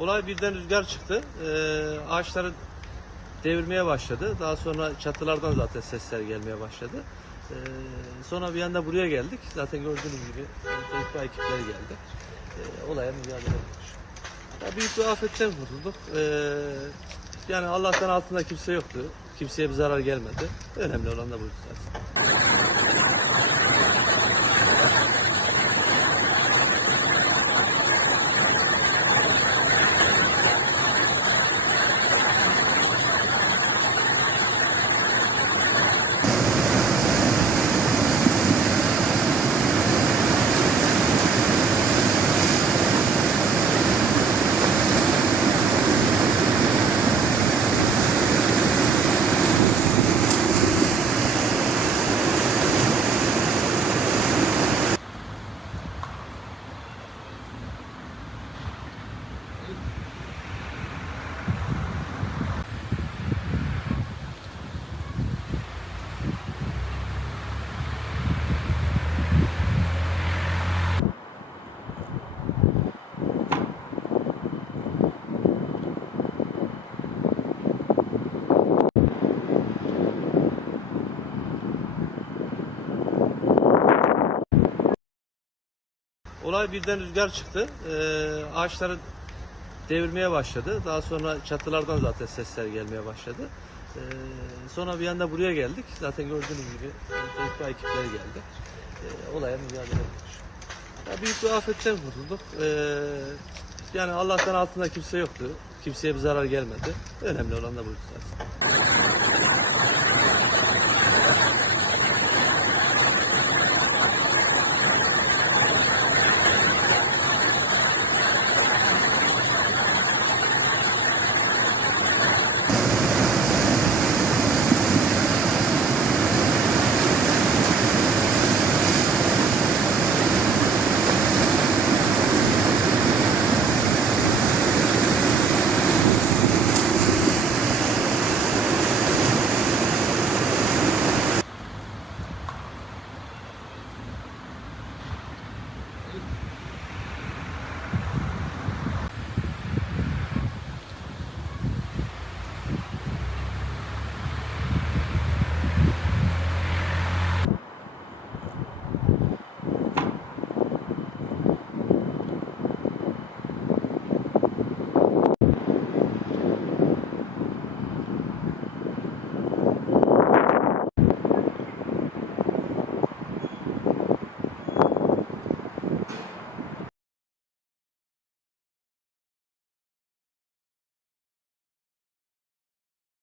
Olay birden rüzgar çıktı. Ee, ağaçları devirmeye başladı. Daha sonra çatılardan zaten sesler gelmeye başladı. Ee, sonra bir anda buraya geldik. Zaten gördüğünüz gibi itfaiye ekipleri geldi. Ee, olaya müdahale ettik. Ya büyük bir afetten kurtulduk. Yani Allah'tan altında kimse yoktu. Kimseye bir zarar gelmedi. Önemli olan da buydu zaten. Olay birden rüzgar çıktı. Ee, ağaçları devirmeye başladı. Daha sonra çatılardan zaten sesler gelmeye başladı. Ee, sonra bir anda buraya geldik. Zaten gördüğünüz gibi e, itfaiye ekipleri geldi. Ee, olaya müdahale ettik. Ya büyük bir afetten kurtulduk. Ee, yani Allah'tan altında kimse yoktu. Kimseye bir zarar gelmedi. Önemli olan da buydu zaten.